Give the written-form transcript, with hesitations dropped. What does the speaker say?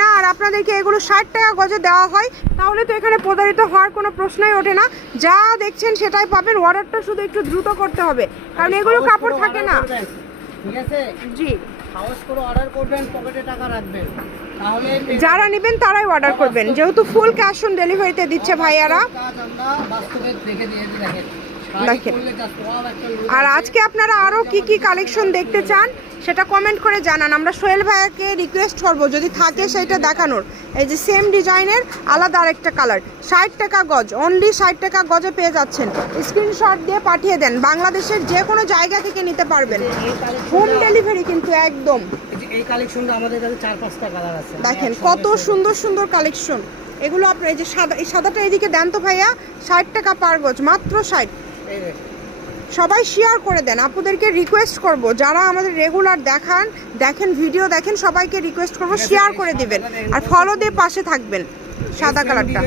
না আর আপনাদেরকে এগুলো 60 টাকা গজে দেওয়া হয়, তাহলে তো এখানে প্রতারিত হওয়ার কোনো প্রশ্নই ওঠে না। যা দেখছেন সেটাই পাবেন, অর্ডারটা শুধু একটু দ্রুত করতে হবে, কারণ এগুলো কাপড় থাকে না। ঠিক আছে জি, সাহস করে অর্ডার করবেন, পকেটে টাকা রাখবেন, তাহলে যারা নেবেন তারাই অর্ডার করবেন, যেহেতু ফুল ক্যাশ অন ডেলিভারিতে দিচ্ছে ভাইয়ারা। কাজ আমরা বাস্তবে দেখে দিয়েছি, দেখেন দেখেন। আর আজকে আপনারা আরও কি কি কালেকশন দেখতে চান সেটা কমেন্ট করে জানান, আমরা সোহেল ভাইয়াকে রিকোয়েস্ট করব যদি থাকে সেটা দেখানোর। এই যে সেম ডিজাইনের আলাদা আরেকটা কালার, 60 টাকা গজ, অনলি 60 টাকা গজে পেয়ে যাচ্ছেন। স্ক্রিনশট দিয়ে পাঠিয়ে দেন, বাংলাদেশের যে কোনো জায়গা থেকে নিতে পারবেন, হোম ডেলিভারি কিন্তু একদম। এই কালেকশনটা আমাদের কাছে 4-5টা কালার আছে। দেখেন কত সুন্দর সুন্দর কালেকশন এগুলো। আপনার এই যে সাদা, এই সাদাটা এদিকে দেন তো ভাইয়া, 60 টাকা পার গজ, মাত্র 60। সবাই শেয়ার করে দেন, আপুদেরকে রিকোয়েস্ট করব যারা আমাদের রেগুলার দেখেন ভিডিও দেখেন, সবাইকে রিকোয়েস্ট করব শেয়ার করে দিবেন আর ফলো দিয়ে পাশে থাকবেন। সাদা কালারটা